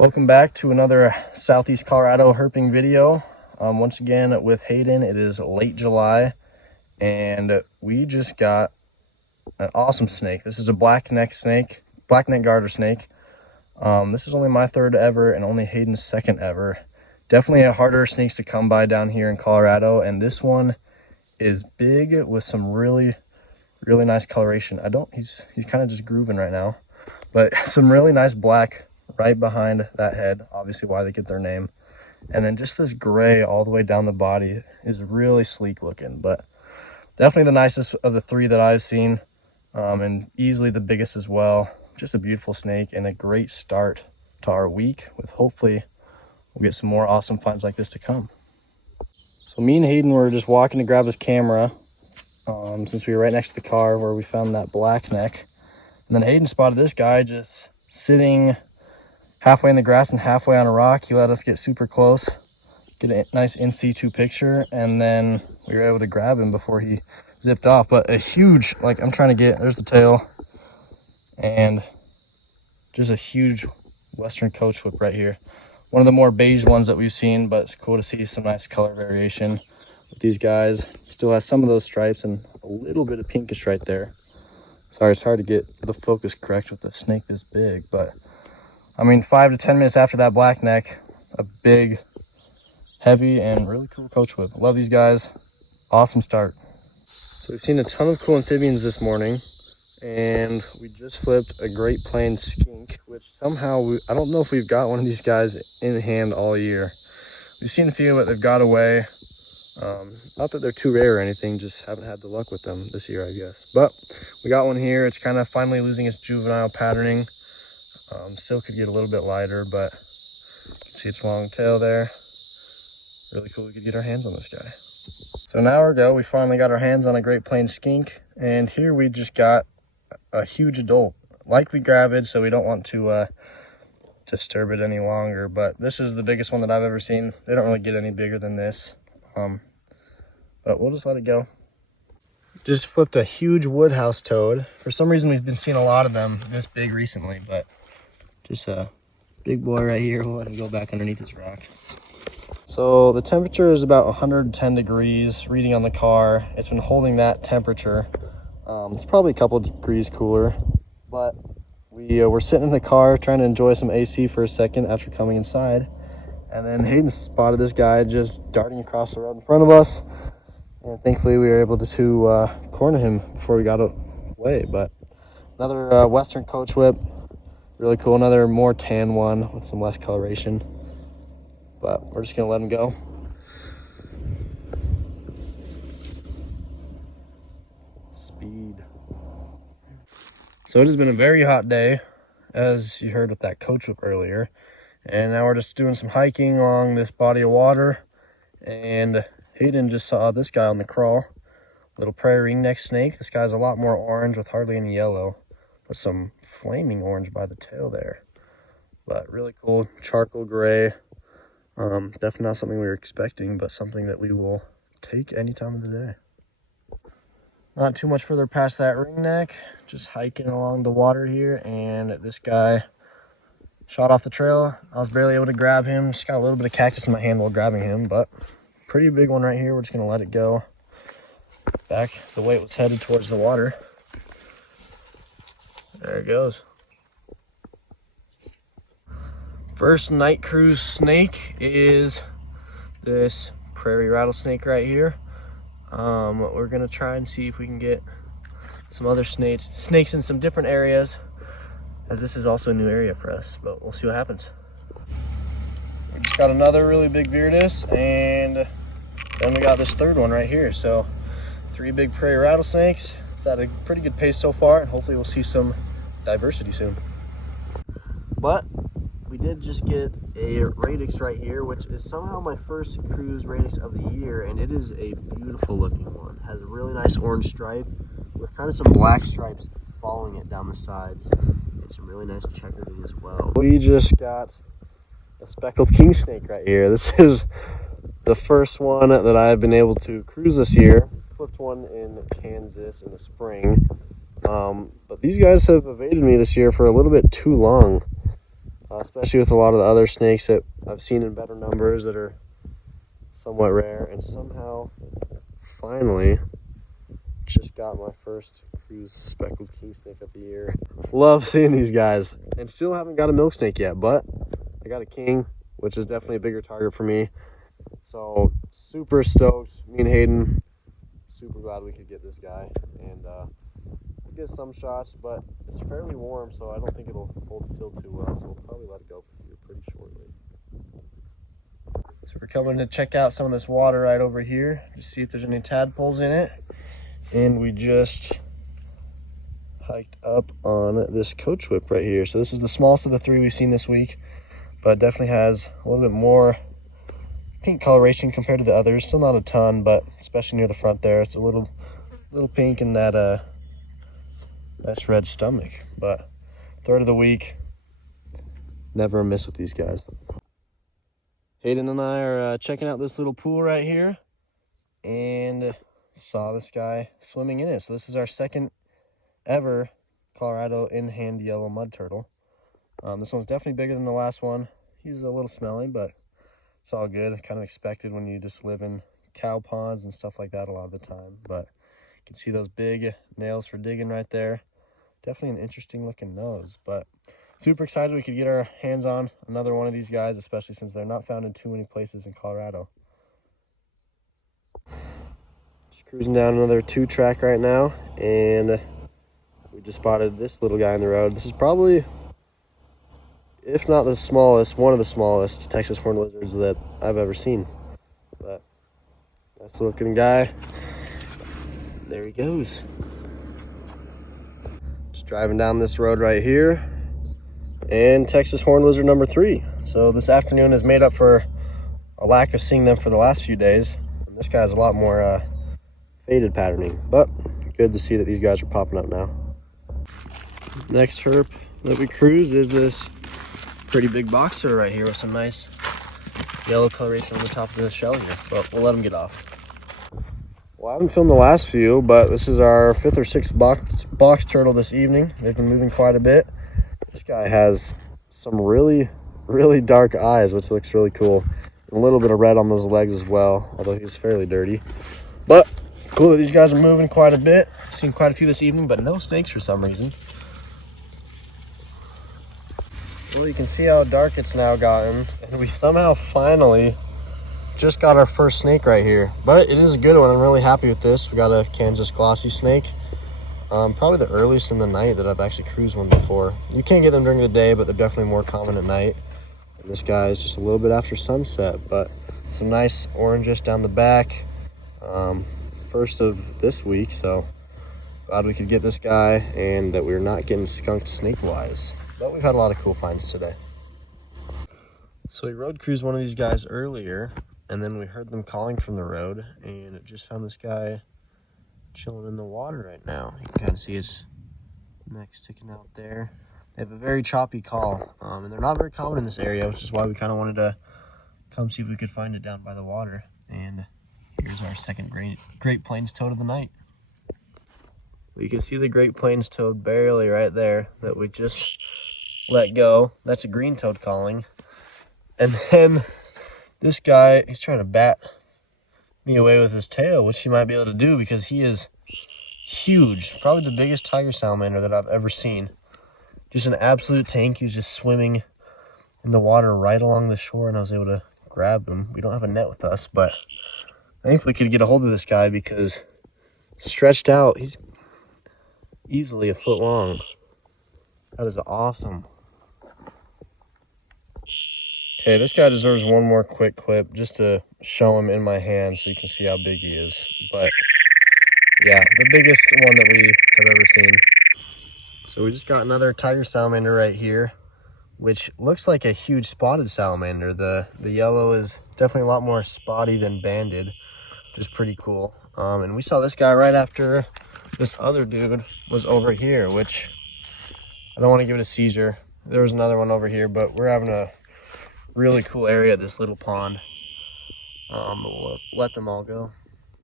Welcome back to another Southeast Colorado herping video. Once again with Hayden. It is late July and we just got an awesome snake. This is a blackneck garter snake. This is only my third ever and only Hayden's second ever. Definitely a harder snakes to come by down here in Colorado, and this one is big with some really nice coloration. He's kind of just grooving right now, but some really nice black right behind that head, obviously why they get their name. And then just this gray all the way down the body is really sleek looking, but definitely the nicest of the three that I've seen, and easily the biggest as well. Just a beautiful snake and a great start to our week, with hopefully we'll get some more awesome finds like this to come. So me and Hayden were just walking to grab his camera, since we were right next to the car where we found that blackneck. And then Hayden spotted this guy just sitting halfway in the grass and halfway on a rock. He let us get super close, get a nice in situ picture, and then we were able to grab him before he zipped off. But a huge, I'm trying to get, there's the tail, and just a huge Western coach whip right here. One of the more beige ones that we've seen, but it's cool to see some nice color variation with these guys. Still has some of those stripes and a little bit of pinkish right there. Sorry, it's hard to get the focus correct with a snake this big, but I mean, 5 to 10 minutes after that blackneck, a big, heavy, and really cool coach whip. Love these guys. Awesome start. So we've seen a ton of cool amphibians this morning, and we just flipped a Great Plains skink, which somehow, I don't know if we've got one of these guys in hand all year. We've seen a few, but they've got away. Not that they're too rare or anything, just haven't had the luck with them this year, I guess. But we got one here. It's kind of finally losing its juvenile patterning. Still could get a little bit lighter, but you can see its long tail there. Really cool we could get our hands on this guy. So an hour ago, we finally got our hands on a Great Plains skink, and here we just got a huge adult. Likely gravid, so we don't want to disturb it any longer, but this is the biggest one that I've ever seen. They don't really get any bigger than this, but we'll just let it go. Just flipped a huge woodhouse toad. For some reason, we've been seeing a lot of them this big recently, but just a big boy right here. We'll let him go back underneath this rock. So the temperature is about 110 degrees reading on the car. It's been holding that temperature. It's probably a couple of degrees cooler, but we're sitting in the car trying to enjoy some AC for a second after coming inside. And then Hayden spotted this guy just darting across the road in front of us. And thankfully we were able to corner him before we got away. But another Western coach whip. Really cool. Another more tan one with some less coloration. But we're just going to let him go. Speed. So it has been a very hot day, as you heard with that coach whip earlier. And now we're just doing some hiking along this body of water. And Hayden just saw this guy on the crawl. Little prairie ringneck snake. This guy's a lot more orange with hardly any yellow, but some flaming orange by the tail there. But really cool charcoal gray. Definitely not something we were expecting, but something that we will take any time of the day. Not too much further past that ringneck. Just hiking along the water here, and this guy shot off the trail. I was barely able to grab him. Just got a little bit of cactus in my hand while grabbing him, but pretty big one right here. We're just going to let it go back the way it was headed towards the water. There it goes. First night cruise snake is this prairie rattlesnake right here. We're going to try and see if we can get some other snakes in some different areas, as this is also a new area for us, but we'll see what happens. We just got another really big Viridis, and then we got this third one right here. So 3 big prairie rattlesnakes. It's at a pretty good pace so far, and hopefully we'll see some diversity soon. But we did just get a Radix right here, which is somehow my first cruise Radix of the year, and it is a beautiful looking one. It has a really nice orange stripe with kind of some black stripes following it down the sides, and some really nice checkering as well. We just got a speckled king snake right here. This is the first one that I've been able to cruise this year. Flipped one in Kansas in the spring, but these guys have evaded me this year for a little bit too long. especially with a lot of the other snakes that I've seen in better numbers that are somewhat rare. And somehow, finally, just got my first cruise speckled king snake of the year. Love seeing these guys. And still haven't got a milk snake yet, but I got a king, which is definitely a bigger target for me. So super stoked. Me and Hayden, super glad we could get this guy. And we'll get some shots, but it's fairly warm, so I don't think it'll hold still too well. So we'll probably let it go here pretty shortly. So we're coming to check out some of this water right over here to see if there's any tadpoles in it. And we just hiked up on this coach whip right here. So this is the smallest of the 3 we've seen this week, but definitely has a little bit more pink coloration compared to the others. Still not a ton, but especially near the front there, it's a little pink in that nice red stomach. But 3rd of the week, never a miss with these guys. Hayden and I are checking out this little pool right here and saw this guy swimming in it. So this is our 2nd ever Colorado in-hand yellow mud turtle. This one's definitely bigger than the last one. He's a little smelly, but it's all good. Kind of expected when you just live in cow ponds and stuff like that a lot of the time. But you can see those big nails for digging right there. Definitely an interesting looking nose, but super excited we could get our hands on another one of these guys, especially since they're not found in too many places in Colorado. Just cruising down another 2-track right now, and we just spotted this little guy on the road. This is probably, if not the smallest, one of the smallest Texas horned lizards that I've ever seen. But that's the looking guy. There he goes. Just driving down this road right here, and Texas horned lizard number 3. So this afternoon has made up for a lack of seeing them for the last few days. And this guy has a lot more faded patterning, but good to see that these guys are popping up now. Next herp that we cruise is this pretty big boxer right here with some nice yellow coloration on the top of the shell here, but we'll let him get off. Well, I haven't filmed the last few, but this is our 5th or 6th box turtle this evening. They've been moving quite a bit. This guy has some really dark eyes, which looks really cool. And a little bit of red on those legs as well, although he's fairly dirty. But cool that these guys are moving quite a bit. Seen quite a few this evening, but no snakes for some reason. Well, you can see how dark it's now gotten, and we somehow finally just got our first snake right here. But it is a good one. I'm really happy with this. We got a Kansas glossy snake. Probably the earliest in the night that I've actually cruised one before. You can't get them during the day, but they're definitely more common at night. And this guy is just a little bit after sunset, but some nice oranges down the back. First of this week, so glad we could get this guy and that we're not getting skunked snake-wise. But we've had a lot of cool finds today. So we road cruised one of these guys earlier, and then we heard them calling from the road, and just found this guy chilling in the water right now. You can kind of see his neck sticking out there. They have a very choppy call, and they're not very common in this area, which is why we kind of wanted to come see if we could find it down by the water. And here's our 2nd Great Plains toad of the night. You can see the Great Plains toad barely right there that we just let go. That's a green toad calling. And then this guy, he's trying to bat me away with his tail, which he might be able to do because he is huge. Probably the biggest tiger salamander that I've ever seen. Just an absolute tank. He was just swimming in the water right along the shore, and I was able to grab him. We don't have a net with us, but thankfully we could get a hold of this guy because stretched out, he's easily a foot long. That is awesome. Okay, this guy deserves one more quick clip just to show him in my hand so you can see how big he is. But yeah, the biggest one that we have ever seen. So we just got another tiger salamander right here, which looks like a huge spotted salamander. The yellow is definitely a lot more spotty than banded, which is pretty cool. And we saw this guy right after this other dude was over here, which I don't want to give it a seizure. There was another one over here, but we're having a really cool area at this little pond. We'll let them all go.